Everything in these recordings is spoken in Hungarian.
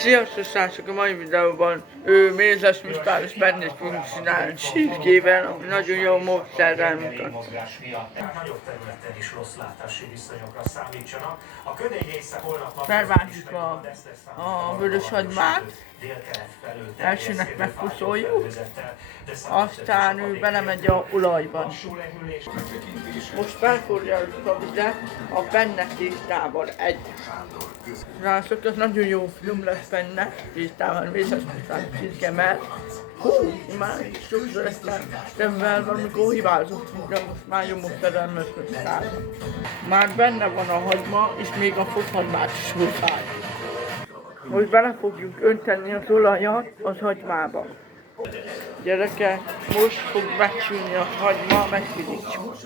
Sziasztok srácok, a mai videóban mézes mustár és bennét fogunk csinálni sírkével, ami nagyon jó módszerrel mutat. Felvágjuk a vörös hagymát, elsőnek megpuszoljuk, aztán belemegy a olajban. Most felforraljuk a vizet a benne tésztával együtt. Srácok, ez nagyon jó finom lesz benne tésztával, mézes mustár csirke, mert már sokszor eztem többvel valamikor hibázottunk, de most már jó módszerrel mustár. Már benne van a hagyma, és még a fokhagymát is hozzáadjuk. Most bele fogjuk önteni az olajat az hagymába. Gyerekek, most fog megsülni a hagyma, megpirítsuk.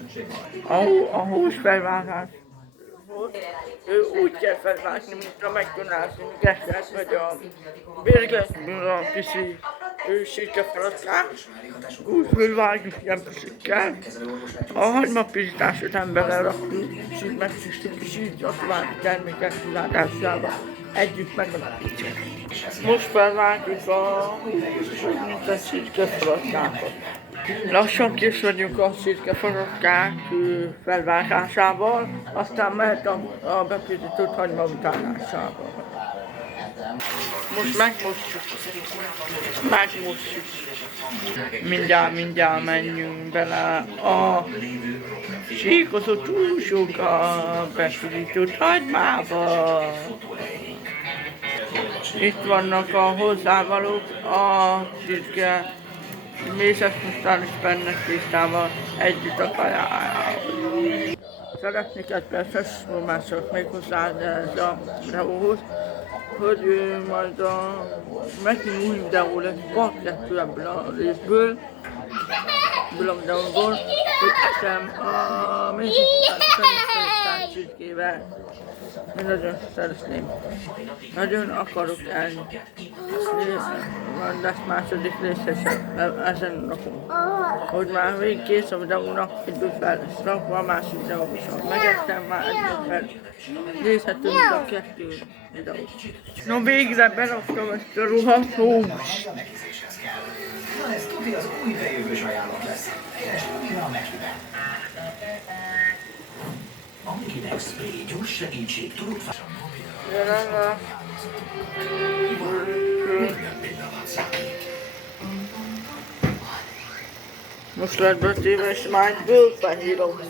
A hús felvágás. Úgy kell felvágni, mint a McDonald's-on kettőt, vagy a Burgerből a kicsi sírkefalatkát. Úgy felvágjuk ilyen pisikkel. A hagyma pirítás után belerakjuk, és így megtisztítjuk, és így a további termékek kilátásába együtt megalapítjuk. Most felvágjuk mint a sírkefalotkákat. Lassan kész vagyunk a szirkefalatkák felvágásával, aztán mehet a bepirított hagyma utánásával. Most megmossuk. Mindjárt menjünk bele a síkozott húsok a bepirított hagymába. Itt vannak a hozzávalók, a szirke, mézes mustár és benne tésztával együtt a kajájával. Szeretnék egy perces formácsot még hozzá ez a videóhoz, hogy majd megint új videó lesz, part 2 ebből a részből, ebből a videóból, hogy eszem a mézes mustár csirkével. Én nagyon szeretném. Nagyon akarok elni. Lesz második része sem, ezen rakom. Hogy már végig kész a videónak, egyből fel lesz rakva a másik videó is. Megettem már egyből fel. Nézhető, mint a 2 videó. No végre beraktam ezt a ruhat húst. Ez tudja, az új bejövős ajánlat lesz. Keresd újra a Mekiben. A Mekidex Spray gyors segítség tudod most lett betéve, és már egyből fehírom.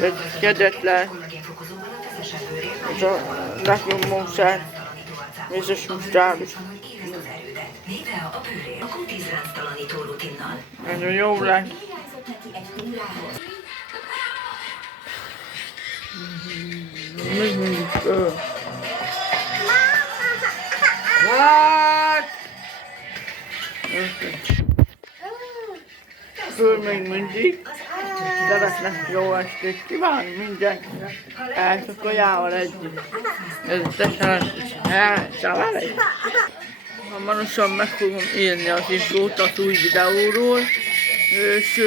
Ez kegyetlen. Ez a legjobb módszer. Mézes mustár is. Nagyon jó lesz. Még mindig föl. Föl még mindig. Szeretnek jó estét kívánni mindenkinek. Ez a kajával együtt. Ez teljesen hamarosan meg fogom írni az infót az új videóról, és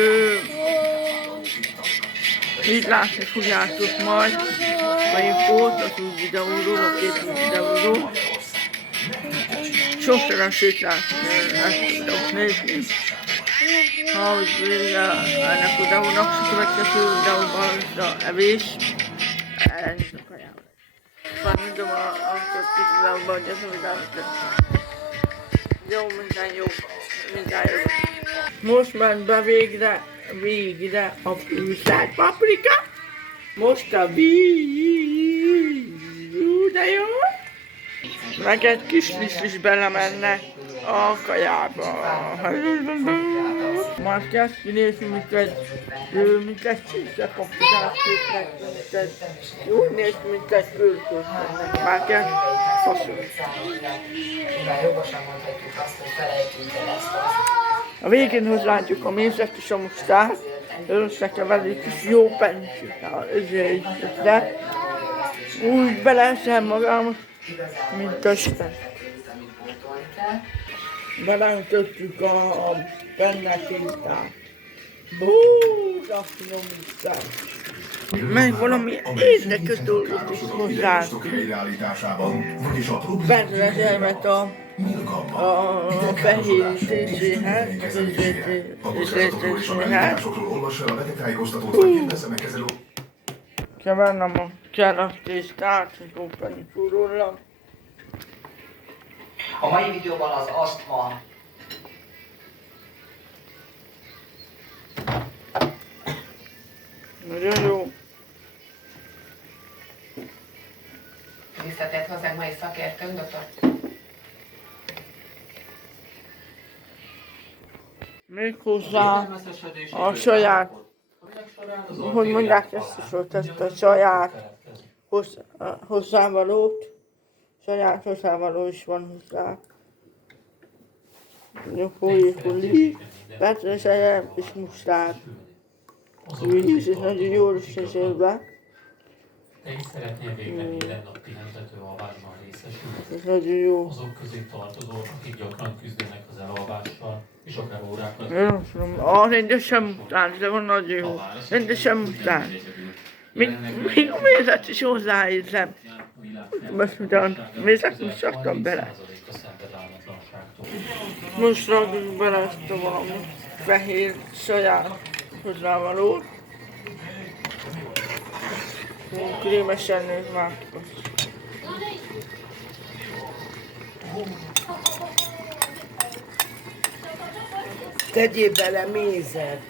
így látni fogjátok majd a infót az új videóról, a 2 új videóról. Sok szerencsét látni, ezt tudok nézni. Ahogy vége ennek a videónak, a következő videóban az evés, ellenít a kajával. Már mondom a videóban, hogy ez a videót. Jó, minden jó. Most ment be végre a fűszert paprika. Most a víz, de jó. Meg egy kis liszt is belemenne a kajába. Már kezd kinézni, mint egy csirke paprikát képnek, úgy néz, mint egy pörkölt. Már kezd faszolni. A végén hozzáadjuk a mézet és a mustárt, összekeverik és jó pencsét, de úgy beleeszem magam, mint Isten. Beleöntöttük a benne tésztát. Bú, de finom Isten! Meg valami érdekes dolgot is hozzá. Bedrezelmet a fehérítéséhez, kevernem a keresztésztát, és ópeni fúróra. A mai videóban az asztma Nagyon jó. Visszatért hozzánk mai szakértőnk, dr. Méghozzá a saját, hogy mondják ezt a saját hozzávalót, saját hozzávaló is van hozzá. Folyékoli, petreselje és mustár. Víz, és nagyon jól összezélve. Te is szeretnél végleg minden nap pihentető alvásban részesülni. Ez nagyon jó. Azok közé tartozol, akik gyakran küzdenek az elalvással, és akár órákat. Rendesen mután, de van nagyon jó. Rendesen mután. Még a mézet is hozzáérzem. Most ugyan, mézet most raktam bele. Most rakjuk bele ezt a valami fehér saját hozzávalót. Krémesen néz már. Tegyél bele mézet.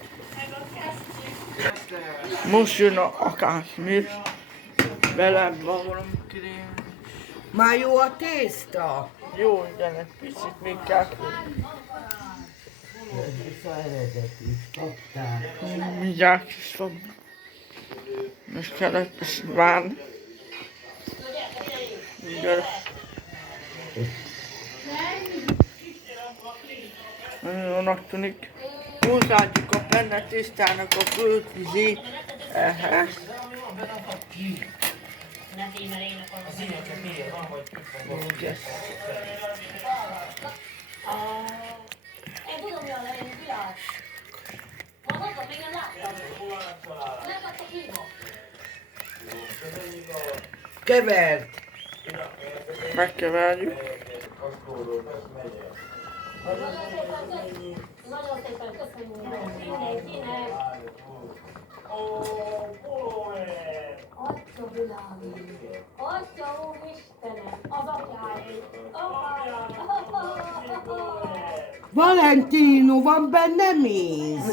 Most jön a akármi. Bele van valami krém. Már jó a tészta? Jó, igen, egy picit még kell. Ez a eredeti, kaptál. Mindjárt is van. Most kellett is várni. Nagyon jónak tűnik. Hozzáadjuk a penne tésztának a földvizét ehhez. Yes. Én tudom, mi a legjobb világ. Magadban még nem láttam. Nem adtak hívva. Kevert. Megkeverjük. Nagyon szépen köszönjük mindenkinek. Atya világom, Atya Úristenem, az apjáé. Valentino, van benne méz?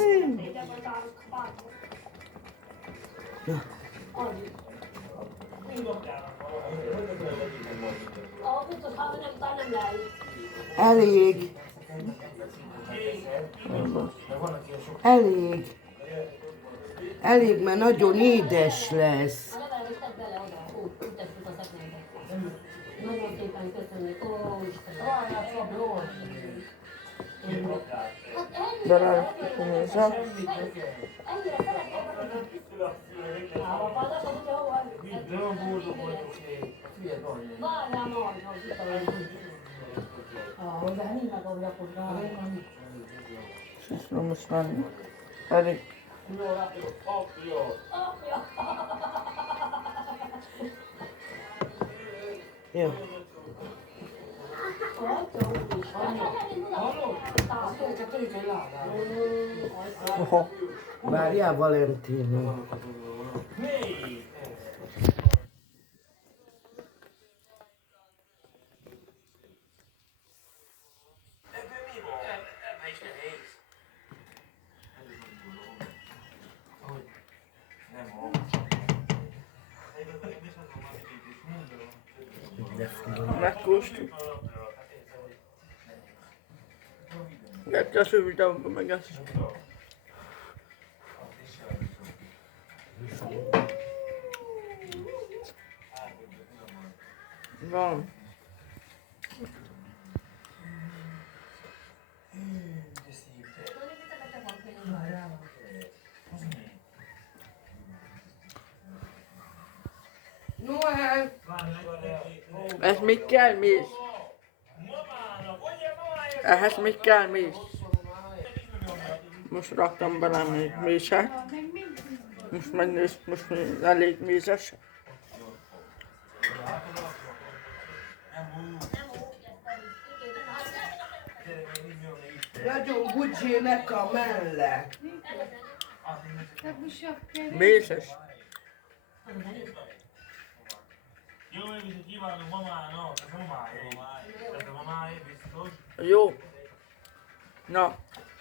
Elég. Elég. Elég, mert nagyon édes lesz. Nagyon szépen köszönjük, ó Istenem. Belerakjuk a mézet. Ennyire szeretném, hogy a padlás, az ugye hova? Várjál majd, hogy itt a hozzá nincs meg a gyakor, És most már elég. Jó. Oha. Várjál, Valentino. Megkóstoljuk. Gatti a videóban meg ezt. Van. Noel! Ez még kell méz? Ehhez még kell méz? Most raktam bele még mézet. Most megnézd, most elég mézes. Nagyon Gucci-nek a melle. Mézes. Jó. Na,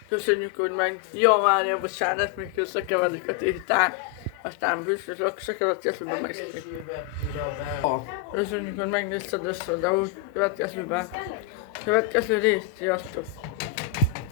köszönjük, hogy meg... Jó, Mária, bocsánat, még összekeverik a tétát. Aztán bűsözök, összekeverik eszébe meg. Köszönjük, hogy megnézted ezt a videót. Következő rész, sziasztok!